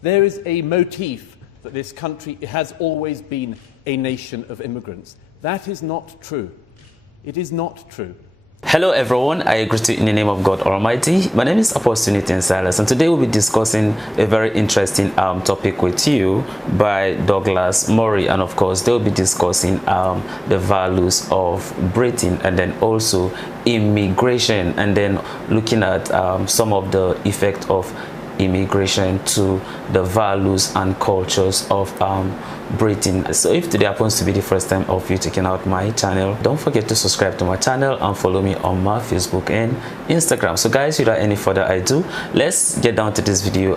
There is a motif that this country has always been a nation of immigrants. That is not true. It is not true. Hello everyone, I greet you in the name of God Almighty. My name is Apostle Nathan Silas, and today we'll be discussing a very interesting topic with you by Douglas Murray, and of course they'll be discussing the values of Britain and then also immigration, and then looking at some of the effect of immigration to the values and cultures of Britain. So if today happens to be the first time of you checking out my channel, don't forget to subscribe to my channel and follow me on my Facebook and Instagram. So guys, without any further ado, let's get down to this video.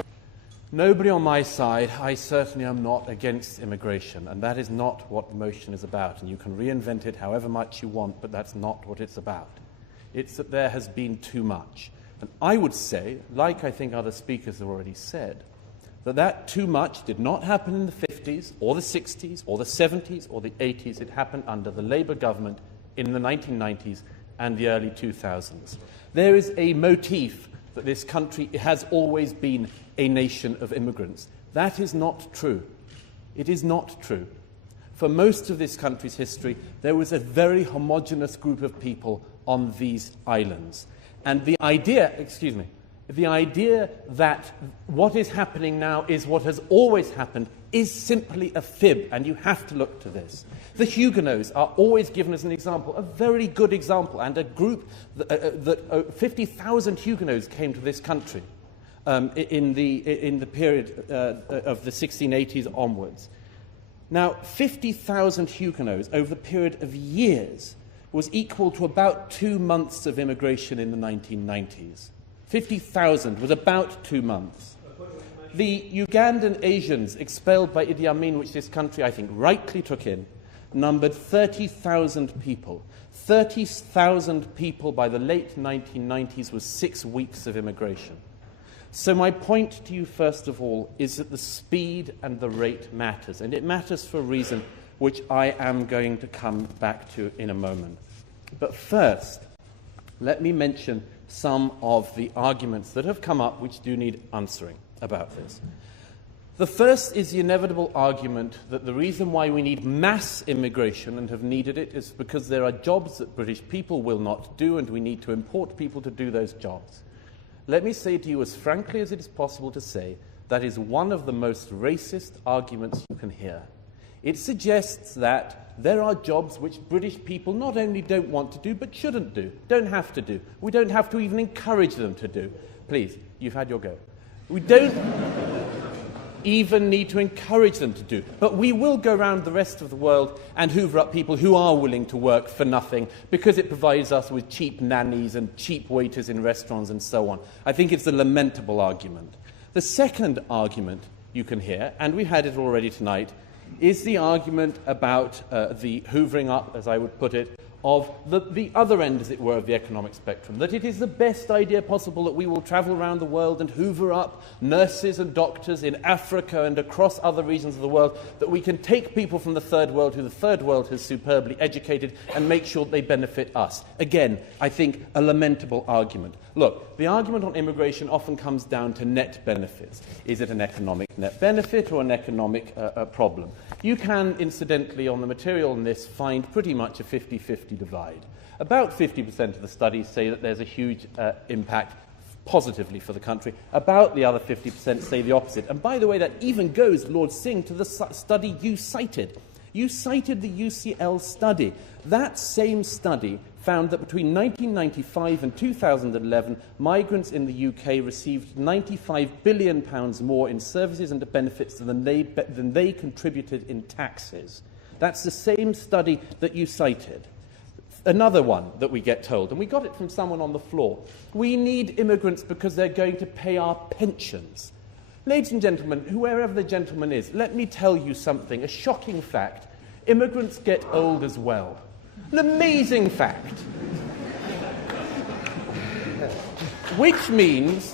Nobody on my side, I certainly am not against immigration, and that is not what the motion is about. And you can reinvent it however much you want, but that's not what it's about. It's that there has been too much. And I would say, like I think other speakers have already said, that too much did not happen in the 50s, or the 60s, or the 70s, or the 80s. It happened under the Labour government in the 1990s and the early 2000s. There is a motif that this country has always been a nation of immigrants. That is not true. It is not true. For most of this country's history, there was a very homogeneous group of people on these islands. And the idea that what is happening now is what has always happened is simply a fib, and you have to look to this. The Huguenots are always given as an example, a very good example, and a group that 50,000 Huguenots came to this country in the period of the 1680s onwards. Now, 50,000 Huguenots over the period of years was equal to about 2 months of immigration in the 1990s. 50,000 was about 2 months. The Ugandan Asians expelled by Idi Amin, which this country, I think, rightly took in, numbered 30,000 people. 30,000 people by the late 1990s was 6 weeks of immigration. So my point to you, first of all, is that the speed and the rate matters, and it matters for a reason which I am going to come back to in a moment. But first, let me mention some of the arguments that have come up which do need answering about this. The first is the inevitable argument that the reason why we need mass immigration and have needed it is because there are jobs that British people will not do, and we need to import people to do those jobs. Let me say to you as frankly as it is possible to say, that is one of the most racist arguments you can hear. It suggests that there are jobs which British people not only don't want to do, but shouldn't do, don't have to do. We don't have to even encourage them to do. Please, you've had your go. We don't even need to encourage them to do. But we will go around the rest of the world and hoover up people who are willing to work for nothing because it provides us with cheap nannies and cheap waiters in restaurants and so on. I think it's a lamentable argument. The second argument you can hear, and we had it already tonight, is the argument about the hoovering up, as I would put it, of the other end, as it were, of the economic spectrum, that it is the best idea possible that we will travel around the world and hoover up nurses and doctors in Africa and across other regions of the world, that we can take people from the third world who the third world has superbly educated and make sure they benefit us. Again, I think a lamentable argument. Look, the argument on immigration often comes down to net benefits. Is it an economic net benefit or an economic problem? You can, incidentally, on the material in this, find pretty much a 50-50 divide. About 50% of the studies say that there's a huge impact positively for the country. About the other 50% say the opposite. And by the way, that even goes, Lord Singh, to the study you cited. You cited the UCL study. That same study found that between 1995 and 2011, migrants in the UK received £95 billion more in services and benefits than they contributed in taxes. That's the same study that you cited. Another one that we get told, and we got it from someone on the floor, we need immigrants because they're going to pay our pensions. Ladies and gentlemen, whoever the gentleman is, let me tell you something, a shocking fact. Immigrants get old as well. An amazing fact. Which means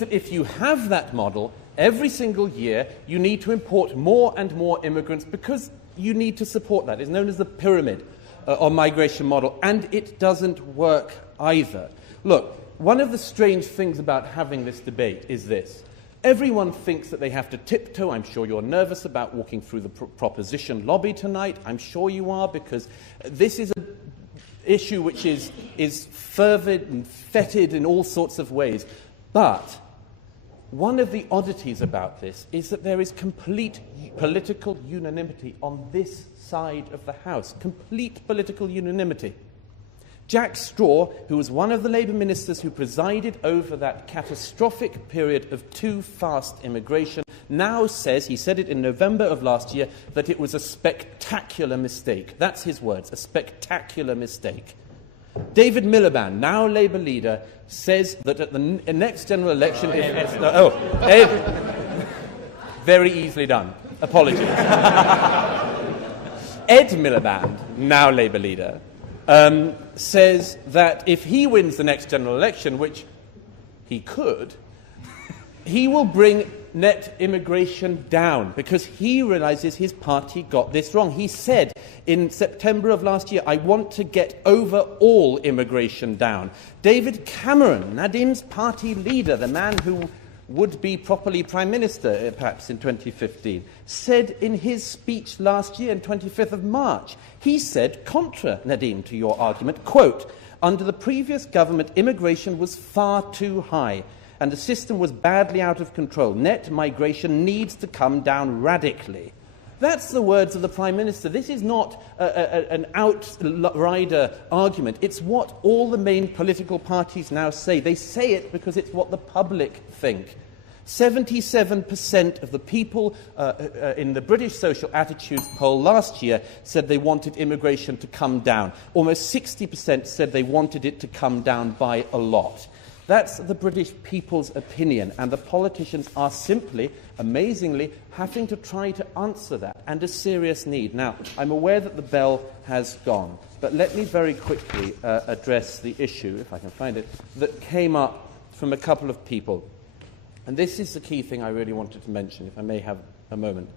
that if you have that model, every single year you need to import more and more immigrants because you need to support that. It's known as the pyramid or migration model, and it doesn't work either. Look, one of the strange things about having this debate is this. Everyone thinks that they have to tiptoe. I'm sure you're nervous about walking through the proposition lobby tonight. I'm sure you are, because this is an issue which is fervid and fetid in all sorts of ways. But one of the oddities about this is that there is complete political unanimity on this side of the House. Complete political unanimity. Jack Straw, who was one of the Labour ministers who presided over that catastrophic period of too fast immigration, now says, he said it in November of last year, that it was a spectacular mistake. That's his words, a spectacular mistake. David Miliband, now Labour leader, says that at the next general election... very easily done. Apologies. Ed Miliband, now Labour leader, says that if he wins the next general election, which he could, he will bring net immigration down, because he realises his party got this wrong. He said in September of last year, I want to get overall immigration down. David Cameron, Nadim's party leader, the man who would be properly Prime Minister, perhaps in 2015, said in his speech last year, on 25th of March, he said, contra, Nadim, to your argument, quote, under the previous government, immigration was far too high, and the system was badly out of control. Net migration needs to come down radically. That's the words of the Prime Minister. This is not an outrider argument. It's what all the main political parties now say. They say it because it's what the public think. 77% of the people in the British Social Attitudes poll last year said they wanted immigration to come down. Almost 60% said they wanted it to come down by a lot. That's the British people's opinion, and the politicians are simply, amazingly, having to try to answer that, and a serious need. Now, I'm aware that the bell has gone, but let me very quickly address the issue, if I can find it, that came up from a couple of people. And this is the key thing I really wanted to mention, if I may have a moment.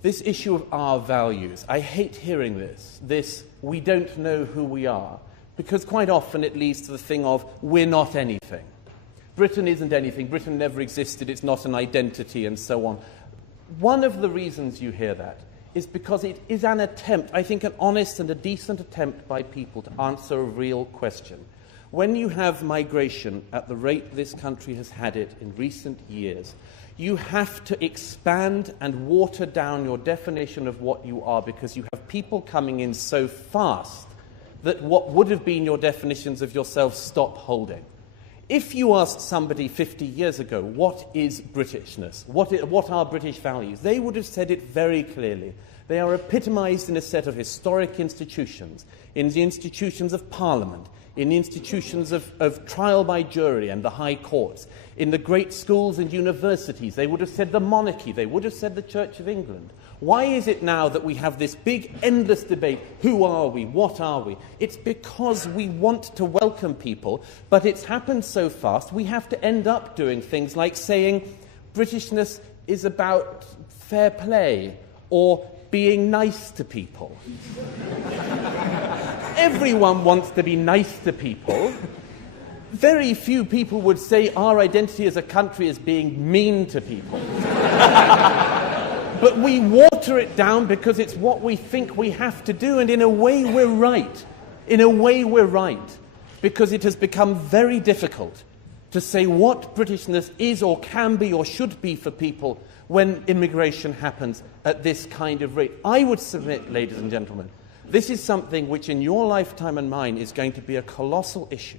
This issue of our values. I hate hearing this we don't know who we are. Because quite often it leads to the thing of, we're not anything. Britain isn't anything. Britain never existed. It's not an identity, and so on. One of the reasons you hear that is because it is an attempt, I think an honest and a decent attempt by people to answer a real question. When you have migration at the rate this country has had it in recent years, you have to expand and water down your definition of what you are, because you have people coming in so fast that what would have been your definitions of yourself stop holding. If you asked somebody 50 years ago, what is Britishness? What are British values? They would have said it very clearly. They are epitomised in a set of historic institutions, in the institutions of Parliament, in the institutions of trial by jury and the High Courts, in the great schools and universities. They would have said the monarchy. They would have said the Church of England. Why is it now that we have this big, endless debate? Who are we? What are we? It's because we want to welcome people, but it's happened so fast, we have to end up doing things like saying Britishness is about fair play or being nice to people. Everyone wants to be nice to people. Very few people would say our identity as a country is being mean to people. But we water it down because it's what we think we have to do, and in a way we're right. In a way we're right, because it has become very difficult to say what Britishness is or can be or should be for people when immigration happens at this kind of rate. I would submit, ladies and gentlemen, this is something which in your lifetime and mine is going to be a colossal issue.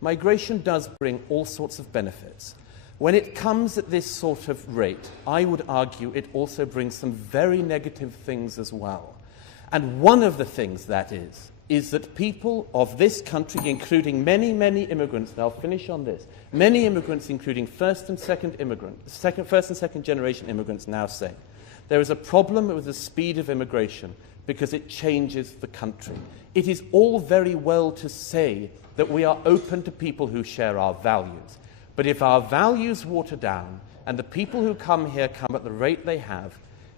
Migration does bring all sorts of benefits. When it comes at this sort of rate, I would argue it also brings some very negative things as well. And one of the things that is that people of this country, including many, many immigrants, and I'll finish on this, many immigrants, including first and second generation immigrants, now say there is a problem with the speed of immigration because it changes the country. It is all very well to say that we are open to people who share our values. But if our values water down and the people who come here come at the rate they have,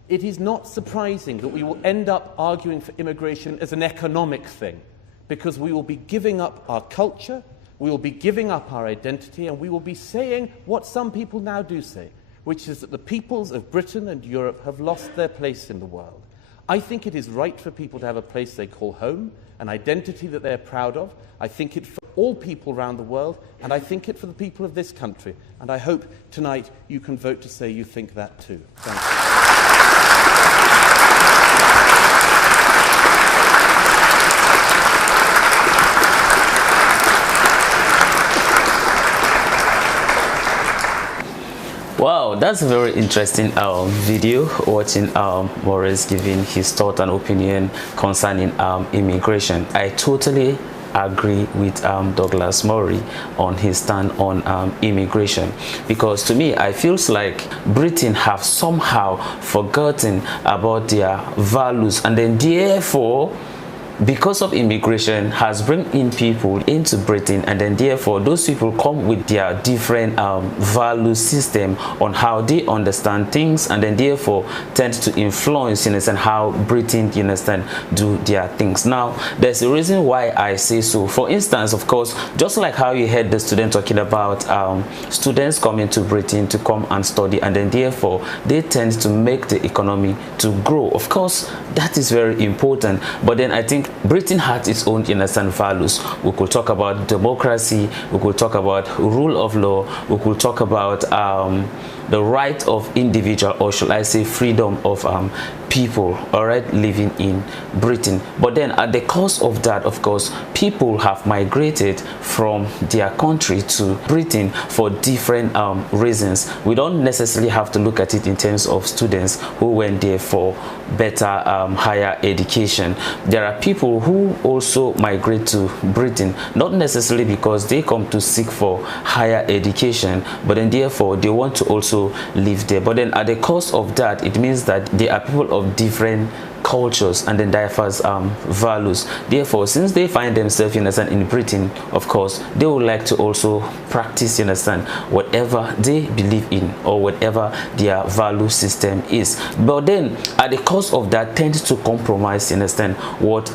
it is not surprising that we will end up arguing for immigration as an economic thing, because we will be giving up our culture, we will be giving up our identity, and we will be saying what some people now do say, which is that the peoples of Britain and Europe have lost their place in the world. I think it is right for people to have a place they call home, an identity that they're proud of. I think it for all people around the world, and I think it for the people of this country. And I hope tonight you can vote to say you think that too. Thank you. Wow, that's a very interesting video, watching Maurice giving his thought and opinion concerning immigration. I totally agree with Douglas Murray on his stand on immigration, because to me I feels like Britain have somehow forgotten about their values, and then therefore because of immigration has bring in people into Britain, and then therefore those people come with their different value system on how they understand things, and then therefore tend to influence, you understand, how Britain, you understand, do their things. Now there's a reason why I say so. For instance, of course, just like how you heard the student talking about students coming to Britain to come and study, and then therefore they tend to make the economy to grow. Of course, that is very important, but then I think Britain has its own, you understand, values. We could talk about democracy, we could talk about rule of law, we could talk about the right of individual, or should I say freedom of people, all right, living in Britain. But then at the cost of that, of course, people have migrated from their country to Britain for different reasons. We don't necessarily have to look at it in terms of students who went there for better higher education. There are people who also migrate to Britain, not necessarily because they come to seek for higher education, but then therefore they want to also live there. But then at the cost of that, it means that there are people of different cultures and then diverse values. Therefore, since they find themselves, you understand, in Britain, of course, they would like to also practice, you understand, whatever they believe in or whatever their value system is. But then at the cost of that, tends to compromise, you understand, what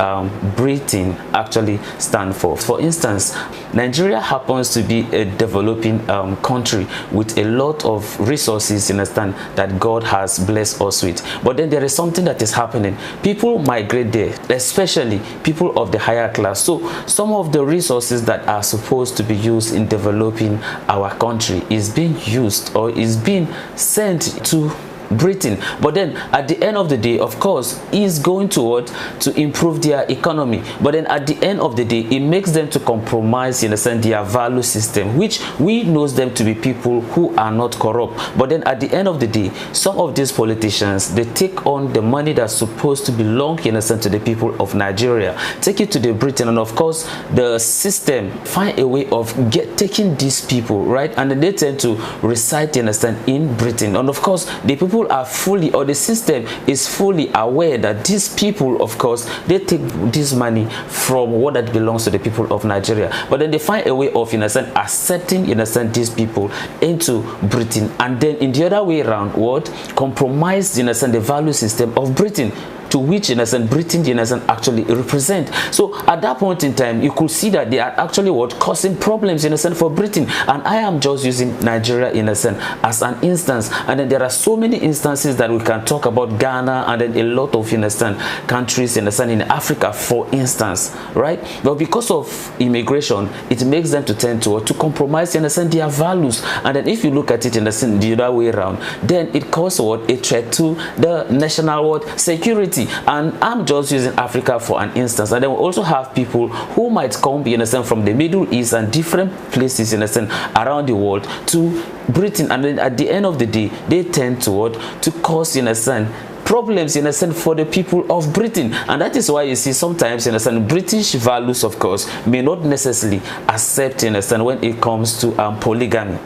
Britain actually stand for. For instance, Nigeria happens to be a developing country with a lot of resources, you understand, that God has blessed us with. But then there is something that is happening. People migrate there, especially people of the higher class. So some of the resources that are supposed to be used in developing our country is being used or is being sent to Britain. But then at the end of the day, of course, is going toward to improve their economy. But then at the end of the day, it makes them to compromise, you understand, their value system, which we knows them to be people who are not corrupt. But then at the end of the day, some of these politicians, they take on the money that's supposed to belong, you understand, to the people of Nigeria, take it to the Britain, and of course the system find a way of taking these people, right, and then they tend to reside, you understand, in Britain. And of course the people are fully, or the system is fully aware that these people, of course, they take this money from what that belongs to the people of Nigeria. But then they find a way of, you understand, accepting, you understand, these people into Britain, and then in the other way around, what compromise, you understand, the value system of Britain, to which, in a sense, Britain, in a sense, actually represent. So at that point in time, you could see that they are actually what causing problems, in a sense, for Britain. And I am just using Nigeria, in a sense, as an instance. And then there are so many instances that we can talk about, Ghana, and then a lot of, you understand, countries, in a sense, in Africa, for instance, right? But because of immigration, it makes them to tend to compromise, in a sense, their values. And then if you look at it in a sense, the other way around, then it causes what, a threat to the national what, security. And I'm just using Africa for an instance. And then we also have people who might come, you understand, from the Middle East and different places, you understand, around the world to Britain. And then at the end of the day, they tend to what, to cause, you understand, problems, in a sense, for the people of Britain. And that is why you see sometimes, in a sense, British values, of course, may not necessarily accept, in a sense, when it comes to polygamy.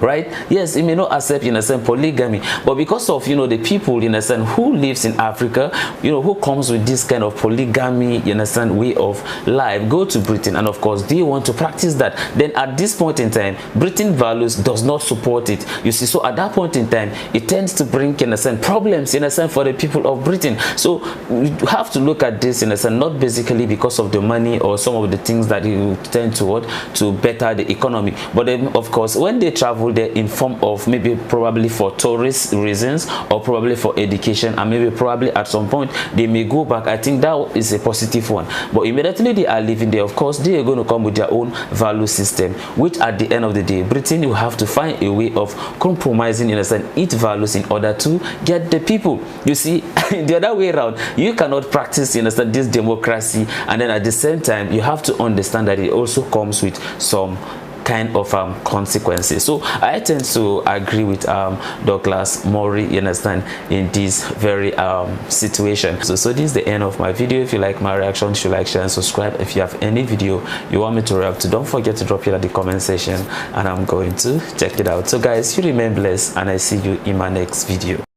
right? Yes, it may not accept, in a sense, polygamy, but because of, you know, the people, in a sense, who lives in Africa, you know, who comes with this kind of polygamy, you understand, way of life, go to Britain, and of course they want to practice that. Then at this point in time, Britain values does not support it, you see. So at that point in time, it tends to bring, in a sense, problems, in a sense, for the people of Britain. So we have to look at this, in a sense, not basically because of the money or some of the things that you tend to better the economy, but then of course when they travel there in form of maybe probably for tourist reasons, or probably for education, and maybe probably at some point they may go back. I think that is a positive one. But immediately they are living there, of course they are going to come with their own value system, which at the end of the day, Britain will have to find a way of compromising, in a sense, its values in order to get the people. You see, the other way around, you cannot practice, in a sense, this democracy, and then at the same time you have to understand that it also comes with some kind of consequences. So I tend to agree with Douglas Murray, you understand, in this very situation. So this is the end of my video. If you like my reaction, you should like, share, and subscribe. If you have any video you want me to react to, don't forget to drop it at the comment section, and I'm going to check it out. So guys, you remain blessed, and I see you in my next video.